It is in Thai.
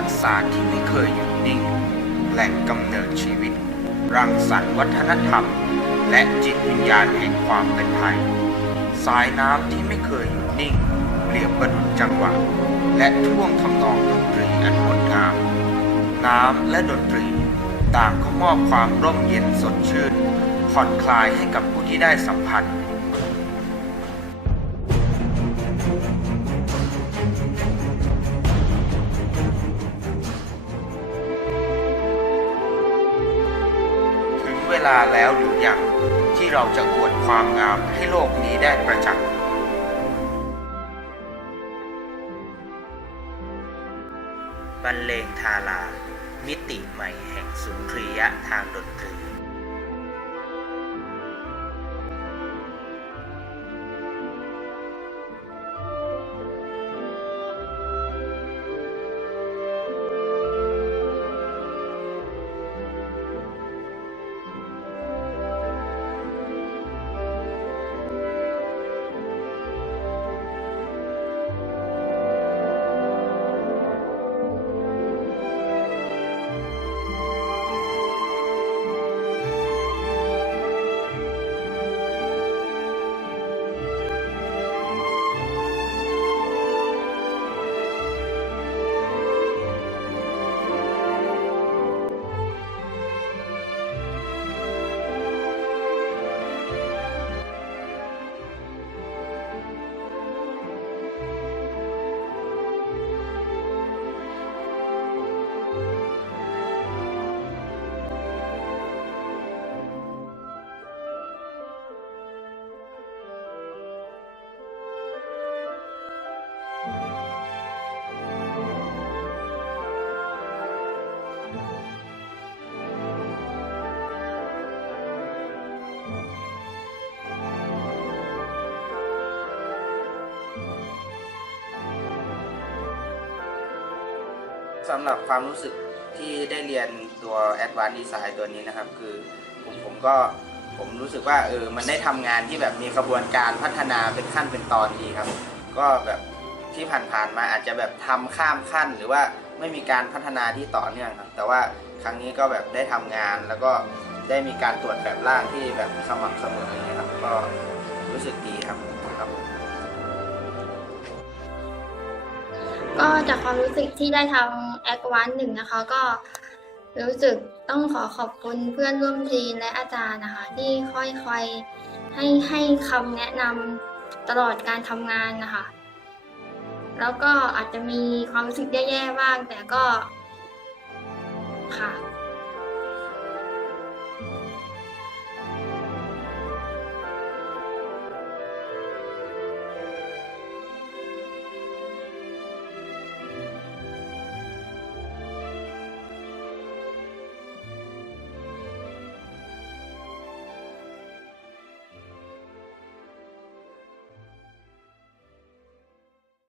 รศาสตร์ที่ไม่เคยหยุดนิ่ง แหล่งกำเนิดชีวิต รังสรรค์วัฒนธรรม และจิตวิญญาณแห่งความเป็นไทย สายน้ำที่ไม่เคยหยุดนิ่งเปรียบประดุจจังหวะ และท่วงทำนองดนตรีอันงดงาม น้ำและดนตรี ต่างก็มอบความร่มเย็นสดชื่นผ่อนคลายให้กับผู้ที่ได้สัมผัส ลาแล้วหรือยังที่เราจะอวดความงามให้โลกนี้ได้ประจักษ์บรรเลงทารามิติใหม่แห่งสุนทรียะทางดนตรี สำหรับความรู้สึกที่ได้เรียนตัว Advanced Design ตัวนี้นะครับ คือผมผมก็ผมรู้สึกว่าเออมันได้ทำงานที่แบบมีกระบวนการพัฒนาเป็นขั้นเป็นตอนดีครับ ก็แบบที่ผ่านๆมาอาจจะแบบทำข้ามขั้น หรือว่าไม่มีการพัฒนาที่ต่อเนื่องครับ แต่ว่าครั้งนี้ก็แบบได้ทำงานแล้วก็ได้มีการตรวจแบบร่างที่แบบสม่ำเสมออย่างเงี้ยครับก็รู้สึกดีครับครับก็จากความรู้สึกที่ได้ทำ แอดวานหนึ่งนะคะก็รู้สึกต้องขอขอบคุณเพื่อนร่วมทีมและอาจารย์นะคะ ที่ค่อยๆให้ให้คำแนะนำตลอดการทำงานนะคะ แล้วก็อาจจะมีความรู้สึกแย่ๆบ้างแต่ก็ค่ะ